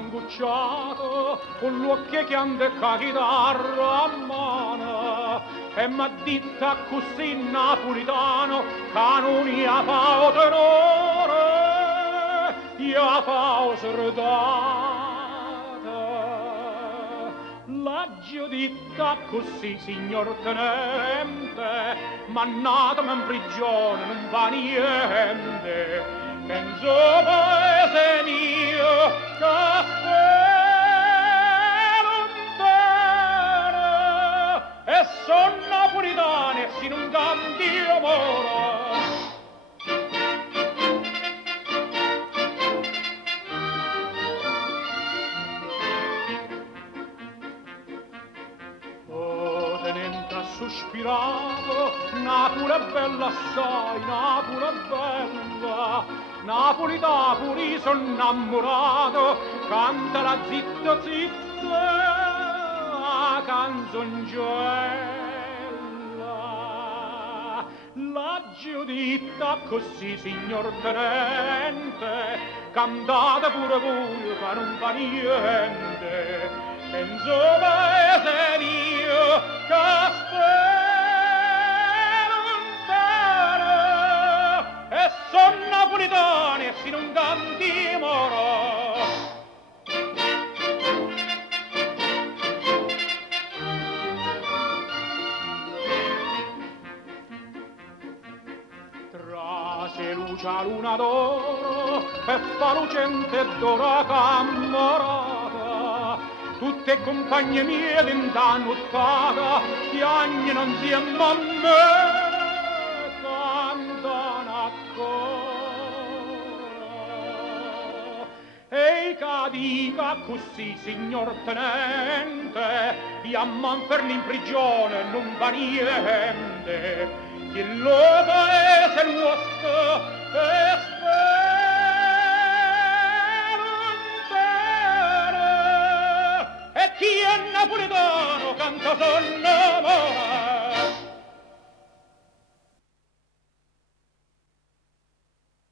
sangucciato, con l'occhio che andecca chitarra a mano, e m'ha ditta così napolitano, canonia fa tenore, ia fa serdata. La giuditta così, signor tenente, mannatemi in prigione, non va niente. Penso paese mio, castello intero, e son napolitane, si non cambio moro. Sospirato, Napoli è bella assai, Napoli è bella, Napoli d'Apoli son innamorato, canta la zitta zitta, la canzoncella. La Giuditta così, signor tenente, cantate pure voi, che non fa niente. Penso paese mio, castello intero, e son napolitani e si non canti moro. Trase luce a luna d'oro e fa lucente d'ora cammorata, tutte compagne mie d'intà nottata piagnono insieme a me, cantano ancora. Ehi, dica così, signor tenente, via Manferni in prigione non va niente, che lo paese nostro è spero intero, e chi è napoletano canta son amore.